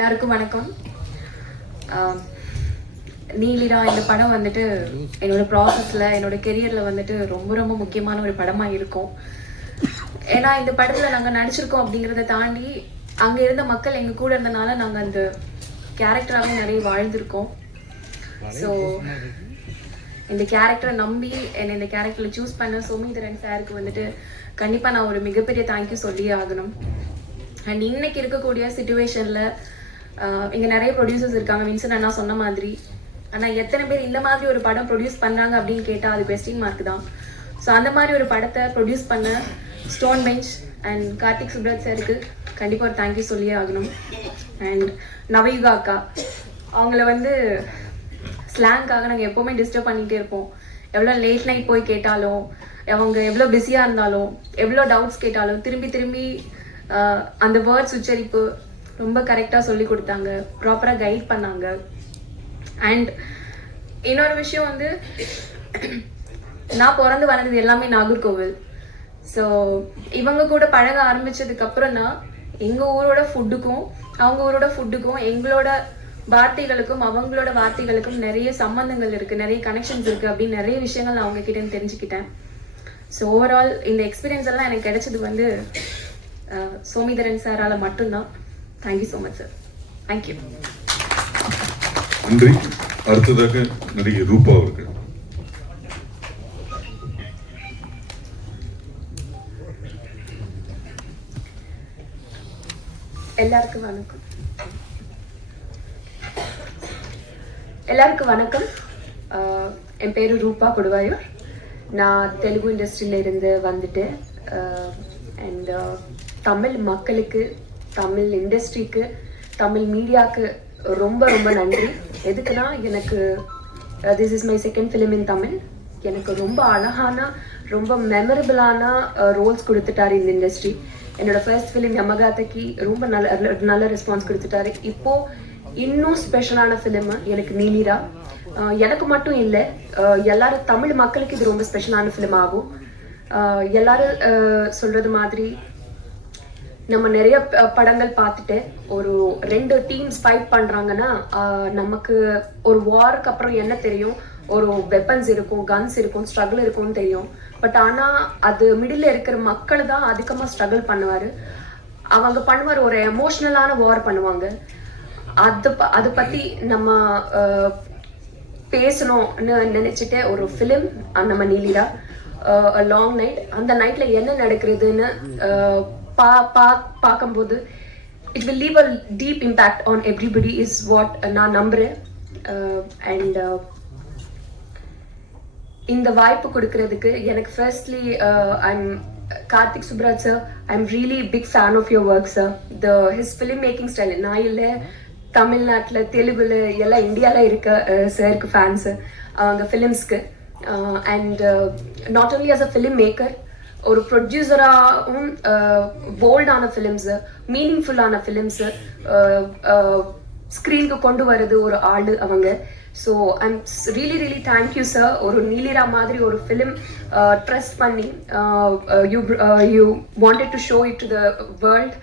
எல்லாருக்கும் வணக்கம். நீலிரா இந்த படம் வந்துட்டு என்னோட ப்ராசஸில் என்னோட கெரியரில் வந்துட்டு ரொம்ப ரொம்ப முக்கியமான ஒரு படமாக இருக்கும். ஏன்னா இந்த படத்தில் நாங்கள் நடிச்சிருக்கோம் அப்படிங்கிறத தாண்டி அங்கே இருந்த மக்கள் எங்கள் கூட இருந்தனால நாங்கள் அந்த கேரக்டராகவே நிறைய வாழ்ந்திருக்கோம். ஸோ இந்த கேரக்டரை நம்பி என்னை இந்த கேரக்டரில் சூஸ் பண்ண சோமிதரன் சாருக்கு வந்துட்டு கண்டிப்பாக நான் ஒரு மிகப்பெரிய தேங்க்யூ சொல்லியே ஆகணும். அண்ட் இன்னைக்கு இருக்கக்கூடிய சிச்சுவேஷனில் இங்கே நிறைய ப்ரொடியூசர்ஸ் இருக்காங்க, வின்சன் அண்ணா சொன்ன மாதிரி. ஆனால் எத்தனை பேர் இந்த மாதிரி ஒரு படம் ப்ரொடியூஸ் பண்ணுறாங்க அப்படின்னு கேட்டால் அது கொஸ்டின் மார்க் தான். ஸோ அந்த மாதிரி ஒரு படத்தை ப்ரொடியூஸ் பண்ண Stone Bench and Karthik Subbaraj சாருக்கு கண்டிப்பாக ஒரு தேங்க்யூ சொல்லியே ஆகணும். அண்ட் நவயுகா அக்கா, அவங்கள வந்து ஸ்லாங்காக நாங்கள் எப்போவுமே டிஸ்டர்ப் பண்ணிகிட்டே இருப்போம். எவ்வளோ லேட் நைட் போய் கேட்டாலும், அவங்க எவ்வளோ பிஸியாக இருந்தாலும், எவ்வளோ டவுட்ஸ் கேட்டாலும் திரும்பி திரும்பி அந்த வேர்ட்ஸ் உச்சரிப்பு ரொம்ப கரெக்டாக சொல்லி கொடுத்தாங்க, ப்ராப்பராக கைட் பண்ணாங்க. அண்ட் இன்னொரு விஷயம் வந்து, நான் பிறந்து வளர்ந்தது எல்லாமே நாகர்கோவில். ஸோ இவங்க கூட பழக ஆரம்பித்ததுக்கப்புறம் தான் எங்கள் ஊரோட ஃபுட்டுக்கும் அவங்க ஊரோட ஃபுட்டுக்கும் எங்களோட வார்த்தைகளுக்கும் அவங்களோட வார்த்தைகளுக்கும் நிறைய சம்பந்தங்கள் இருக்குது, நிறைய கனெக்ஷன்ஸ் இருக்குது அப்படின்னு நிறைய விஷயங்கள் நான் அவங்கக்கிட்ட தெரிஞ்சுக்கிட்டேன். ஸோ ஓவரால் இந்த எக்ஸ்பீரியன்ஸ் எல்லாம் எனக்கு கிடைச்சது வந்து சோமிதரன் சாரால் மட்டும்தான். Thank you so much sir. Thank you. நன்றி. அடுத்ததாக நடிகை ரூபா அவர்கள். எல்லாருக்கும் வணக்கம். எல்லாருக்கும் வணக்கம். என் பேர் ரூபா கொடுவாயூர். நான் தெலுங்கு இண்டஸ்ட்ரியில இருந்து வந்துட்டு அண்ட் தமிழ் மக்களுக்கு, தமிழ் இண்டஸ்ட்ரிக்கு, தமிழ் மீடியாவுக்கு ரொம்ப ரொம்ப நன்றி. எதுக்குன்னா, எனக்கு this is my second film in Tamil. எனக்கு ரொம்ப அழகான, ரொம்ப மெமரபிளான ரோல்ஸ் கொடுத்துட்டாரு இந்த இண்டஸ்ட்ரி. என்னோட ஃபர்ஸ்ட் ஃபிலிம் யமகாத்தக்கு ரொம்ப நல்ல ரெஸ்பான்ஸ் கொடுத்துட்டாரு. இப்போது இன்னும் ஸ்பெஷலான ஃபிலிம் எனக்கு நீலிரா. எனக்கு மட்டும் இல்லை, எல்லாரும் தமிழ் மக்களுக்கு இது ரொம்ப ஸ்பெஷலான ஃபிலிம் ஆகும். எல்லாரும் சொல்கிறது மாதிரி நம்ம நிறைய படங்கள் பார்த்துட்டு ஒரு 2 டீம்ஸ் ஃபைட் பண்ணுறாங்கன்னா நமக்கு ஒரு வாருக்கு அப்புறம் என்ன தெரியும், ஒரு வெப்பன்ஸ் இருக்கும், கன்ஸ் இருக்கும், ஸ்ட்ரகிள் இருக்கும்னு தெரியும். பட் ஆனால் அது மிடில் இருக்கிற மக்கள் தான் அதிகமாக ஸ்ட்ரகிள் பண்ணுவார். அவங்க பண்ணுவார், ஒரு எமோஷ்னலான வார் பண்ணுவாங்க. அதை பற்றி நம்ம பேசணும்னு நினச்சிட்டு ஒரு ஃபிலிம் நம்ம நீலிரா, லாங் நைட். அந்த நைட்டில் என்ன நடக்கிறதுன்னு பார்க்கும்போது it will leave a deep impact on everybody is what நான் நம்புகிறேன். அண்ட் இந்த வாய்ப்பு கொடுக்கறதுக்கு எனக்கு firstly I'm Karthik Subbaraj sir. I'm really big fan of your work sir. His film making style, நான் இல்லை தமிழ்நாட்டில், தெலுங்குல எல்லாம் இந்தியாவில் இருக்க சாருக்கு ஃபேன்ஸு அவங்க ஃபிலிம்ஸ்க்கு. And not only as a film maker, ஒரு ப்ரொடியூசராகவும் போல்டான ஃபிலிம்ஸு, மீனிங்ஃபுல்லான ஃபிலிம்ஸு ஸ்க்ரீனுக்கு கொண்டு வரது ஒரு ஆள் அவங்க. So I'm really really thank you sir. ஒரு நீலிரா மாதிரி ஒரு ஃபிலிம் ட்ரஸ்ட் பண்ணி you wanted to show it to the world.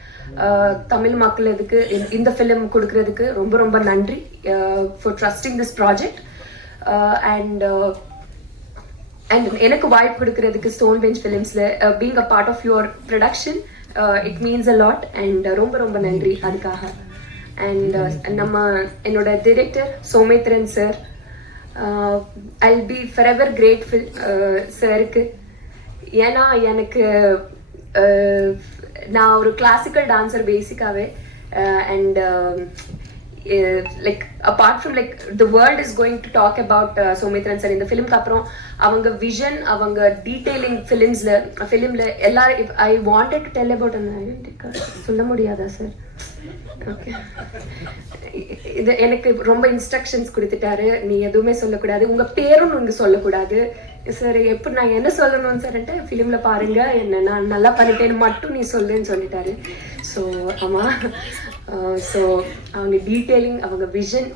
Tamil மக்கள் இதுக்கு இந்த ஃபிலிம் கொடுக்கறதுக்கு ரொம்ப ரொம்ப நன்றி for trusting this project. And எனக்கு வாய்ப்பு கொடுக்கறதுக்கு ஸ்டோன் பெஞ்ச் ஃபிலிம்ஸில் being a part of your production, it means a lot. And ரொம்ப ரொம்ப நன்றி அதுக்காக. அண்ட் என்னோட director Somithran sir, I will be forever grateful சாருக்கு. ஏன்னா எனக்கு நான் ஒரு கிளாசிக்கல் டான்சர் பேசிக்காகவே. And like apart from like the world is going to talk about Soumithran sir in the film அப்புறம் அவங்க vision, அவங்க detailing filmல எல்லாரும், if I wanted to tell about an identical சொல்ல முடியாதா சார்? ஓகே, இது எனக்கு ரொம்ப இன்ஸ்ட்ரக்ஷன்ஸ் கொடுத்துட்டாரு. நீ எதுவுமே சொல்லக்கூடாது, உங்க பேரும் நீங்க சொல்லக்கூடாது சார். எப்படி நான் என்ன சொல்லணும்னு சார்ன்ட்டு ஃபிலிமில் பாருங்க, என்ன நான் நல்லா பண்ணிட்டேன்னு மட்டும் நீ சொல்லுன்னு சொல்லிட்டாரு. ஸோ ஆமாம், ஸோ அவங்க டீட்டெயிலிங், அவங்க விஷன்,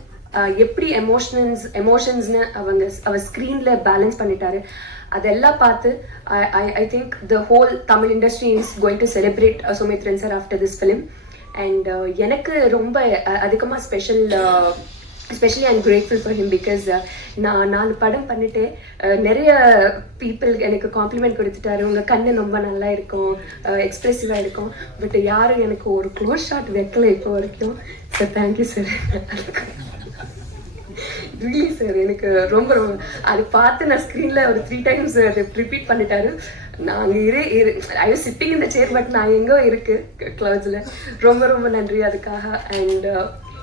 எப்படி எமோஷன்ஸ்னு அவர் ஸ்க்ரீனில் பேலன்ஸ் பண்ணிட்டாரு. அதெல்லாம் பார்த்து I think the whole Tamil industry is going to celebrate Soumithran sir after this film. And எனக்கு ரொம்ப அதிகமாக especially I'm grateful for him because நான் 4 படம் பண்ணிட்டு நிறைய பீப்புள் எனக்கு காம்ப்ளிமெண்ட் கொடுத்துட்டாரு. உங்கள் கண்ணு ரொம்ப நல்லா இருக்கும், எக்ஸ்ப்ரெசிவாக இருக்கும். பட் யாரும் எனக்கு ஒரு க்ளோஸ் ஷாட் வைக்கல இப்போ வரைக்கும். Sir thank you sir. Really sir எனக்கு ரொம்ப ரொம்ப அது பார்த்து நான் ஸ்க்ரீனில் ஒரு 3 times அதை ரிப்பீட் பண்ணிட்டாரு. நான் அங்கே ஐ வாஸ் சிட்டிங் இந்த சேர், பட் நான் எங்கோ இருக்கு க்ளவுட்ஸில். ரொம்ப ரொம்ப நன்றி அதுக்காக. And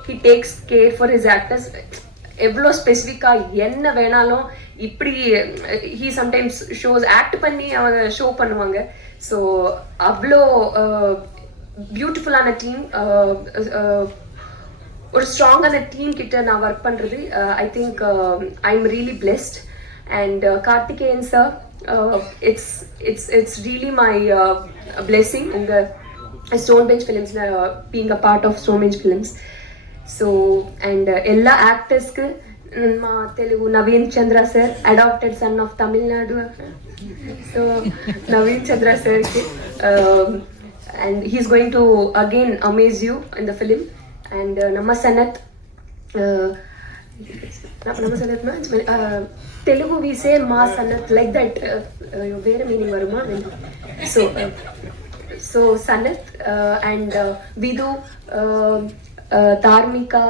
he takes care for his actors. எவ்வளோ ஸ்பெசிஃபிக்காக என்ன வேணாலும் இப்படி he sometimes shows ஆக்ட் பண்ணி அவங்க ஷோ பண்ணுவாங்க. ஸோ அவ்வளோ பியூட்டிஃபுல்லான டீம், ஒரு ஸ்ட்ராங்கான டீம் கிட்ட நான் ஒர்க் பண்ணுறது I think I am really blessed. And Karthikeyan sir, it's really my blessing உங்கள் Stonebunch Films being a part of Stonebunch Films. So and எல்லா ஆக்டர்ஸ்க்கு మా Telugu Naveen Chandra sir, adapted son of Tamil Nadu. So Naveen Chandra సార్కి and he's going to again amaze you in the film. And ನಮ್ಮ ಸನತ್, ನಮ್ಮ Sanath Telugu we say మా Sanath like that, వేరే meaning வருமா? so Sanath and విదు, தார்மிகா,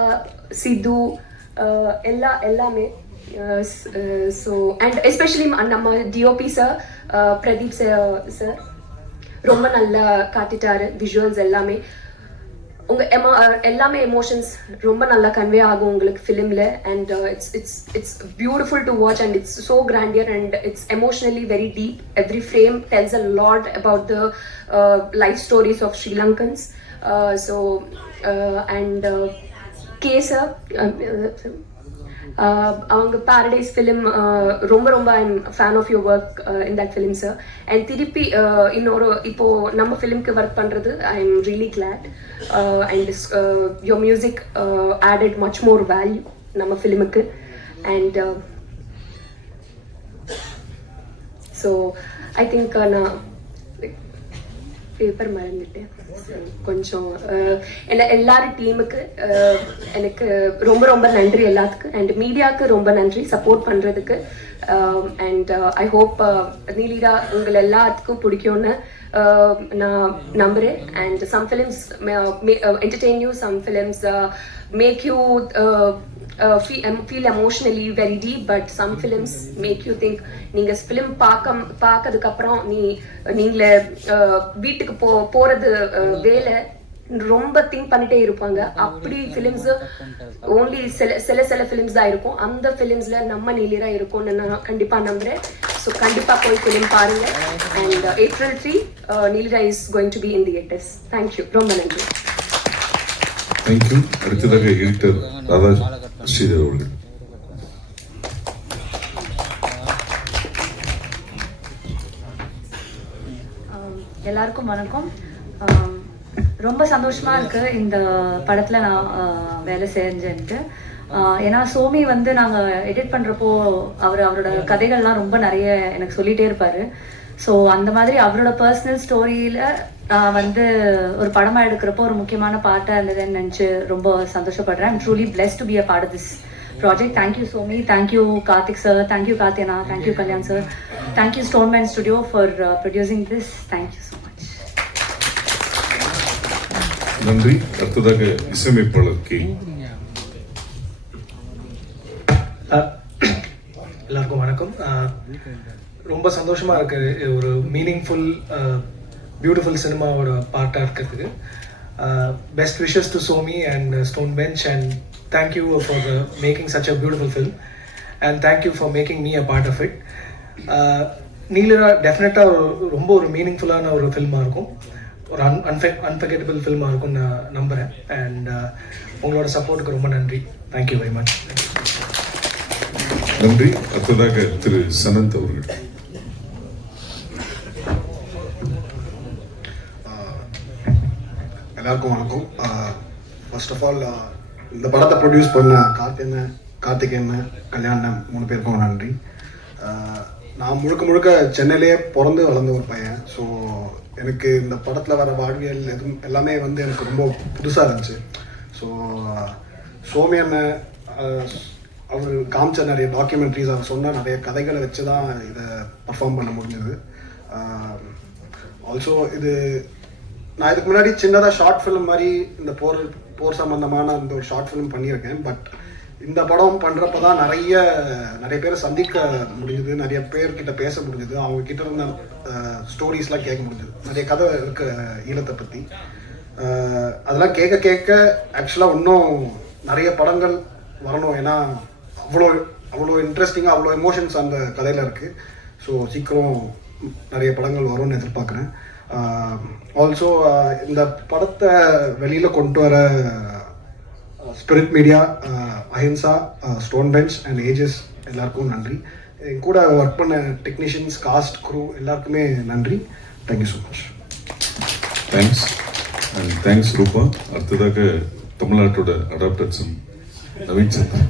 சிது, எல்லாமே. ஸோ அண்ட் எஸ்பெஷலி நம்ம டிஓபி சார் பிரதீப் சார் ரொம்ப நல்லா காட்டிட்டாரு. விஷுவல்ஸ் எல்லாமே எல்லாமே எமோஷன்ஸ் ரொம்ப நல்லா கன்வே ஆகும் உங்களுக்கு ஃபிலிமில். And it's beautiful to watch and it's so grandeur and it's emotionally very deep. Every frame tells a lot about the life stories of Sri Lankans. So and கேசா அவங்க பாரடைஸ் ஃபிலிம் ரொம்ப ரொம்ப I am fan of your work in that film sir. And திருப்பி இன்னொரு இப்போ நம்ம ஃபிலிம்க்கு work பண்ணுறது I am really glad. And your music added much more value நம்ம ஃபிலிமுக்கு. அண்ட் ஸோ ஐ திங்க் நான் பேப்பர் மறந்துட்டேன் கொஞ்சம். எல்லாரும் டீமுக்கு எனக்கு ரொம்ப ரொம்ப நன்றி எல்லாத்துக்கும். அண்ட் மீடியாவுக்கு ரொம்ப நன்றி சப்போர்ட் பண்ணுறதுக்கு. அண்ட் ஐ ஹோப் நீலிடா உங்கள் எல்லாத்துக்கும் பிடிக்கும்னு நான் நம்புகிறேன். And some films entertain you, some films make you feel emotionally very deep, but some films make you think. நீங்க ஃபிலிம் பார்க்கறதுக்கு அப்புறம் நீங்களே வீட்டுக்கு போறது வேலை ரொம்ப திங்க் பண்ணிட்டே இருப்பாங்க. அப்படி ஃபிலிம்ஸ் ஓன்லி சில ஃபிலிம்ஸ் தான் இருக்கும். அந்த ஃபிலிம்ஸ்ல நம்ம நீலிரா இருக்கும்னு நான் கண்டிப்பா நம்புறேன். ஸோ கண்டிப்பா போய் ஃபிலிம் பாருங்க. And April 3 Neelira is going to be in theatres. Thank you, ரொம்ப நன்றி. தேங்க்யூ. அடுத்ததாக எடிட்டர் ராதா ஸ்ரீதர் அவர்கள். எல்லாருக்கும் வணக்கம். ரொம்ப சந்தோஷமா இருக்கு இந்த படத்துல நான் வேலை செஞ்சேன்ட்டு. ஏன்னா சோமி வந்து நாங்கள் எடிட் பண்ணுறப்போ அவரோட கதைகள்லாம் ரொம்ப நிறைய எனக்கு சொல்லிகிட்டே இருப்பார். ஸோ அந்த மாதிரி அவரோட பர்சனல் ஸ்டோரியில் நான் வந்து ஒரு படமாக எடுக்கிறப்போ ஒரு முக்கியமான பாட்டாக இருந்ததுன்னு நினச்சி ரொம்ப சந்தோஷப்படுறேன். I'm truly blessed to be a part of this project. Thank you Somi, thank you Karthik sir, thank you Katyana, thank you Kalyan sir, thank you Stoneman Studio for producing this. Thank you so much. நன்றி. அடுத்ததாக இசையமைப்பாளர் K. எல்லாருக்கும் வணக்கம். ரொம்ப சந்தோஷமா இருக்கு ஒரு meaningful beautiful சினிமாவோட பார்ட்டாக இருக்கிறதுக்கு. Best wishes to Somi and Stonebench, and thank you for making such a beautiful film, and thank you for making me a part of it. நீலிரா டெஃபினட்டாக ரொம்ப ஒரு மீனிங்ஃபுல்லான ஒரு ஃபில்மாக இருக்கும், ஒரு அன்ஃபர்கெட்டபிள் ஃபில்மாக இருக்கும்னு நான் நம்புகிறேன். அண்ட் உங்களோட சப்போர்ட்டுக்கு ரொம்ப நன்றி. Thank you very much. நன்றி. அடுத்ததாக திரு சனந்த் அவர்கள். எல்லாருக்கும் வணக்கம். ஃபர்ஸ்ட் ஆஃப் ஆல் இந்த படத்தை ப்ரொடியூஸ் பண்ண கார்த்திகேயன், கல்யாணம் 3 பேருக்கும் நன்றி. நான் முழுக்க முழுக்க சென்னையிலேயே பிறந்து வளர்ந்த ஒரு பையன். ஸோ எனக்கு இந்த படத்தில் வர வாழ்வியல் எதுவும் எல்லாமே வந்து எனக்கு ரொம்ப புதுசாக இருந்துச்சு. ஸோ சோமி அண்ணன் அவர் காமிச்ச நிறைய டாக்குமெண்ட்ரிஸ், அவர் சொன்ன நிறைய கதைகளை வச்சு தான் இதை பர்ஃபார்ம் பண்ண முடிஞ்சது. ஆல்சோ இது நான் இதுக்கு முன்னாடி சின்னதாக ஷார்ட் ஃபிலிம் மாதிரி இந்த போர் சம்பந்தமான அந்த ஒரு ஷார்ட் ஃபிலிம் பண்ணியிருக்கேன். பட் இந்த படம் பண்ணுறப்ப தான் நிறைய பேரை சந்திக்க முடிஞ்சது, நிறைய பேர்கிட்ட பேச முடிஞ்சது, அவங்க கிட்ட இருந்த ஸ்டோரிஸ்லாம் கேட்க முடிஞ்சது. நிறைய கதை இருக்கு ஈழத்தை பற்றி. அதெல்லாம் கேட்க ஆக்சுவலாக இன்னும் நிறைய படங்கள் வரணும். ஏன்னா அவ்வளோ இன்ட்ரெஸ்டிங்காக அவ்வளோ எமோஷன்ஸ் அந்த கதையில் இருக்குது. ஸோ சீக்கிரம் நிறைய படங்கள் வரும்னு எதிர்பார்க்குறேன். ஆல்சோ இந்த படத்தை வெளியில் கொண்டு வர Spirit Media, Ahimsa, Stone Bench and AGS எல்லாருக்கும் நன்றி. என் கூட ஒர்க் பண்ண டெக்னீஷியன்ஸ், காஸ்ட், க்ரூ எல்லாருக்குமே நன்றி. Thank you so much. Thanks and thanks ரூபா. அடுத்ததாக தமிழ்நாட்டோட அடாப்டர்ஸ் நவீன் சந்திரன்.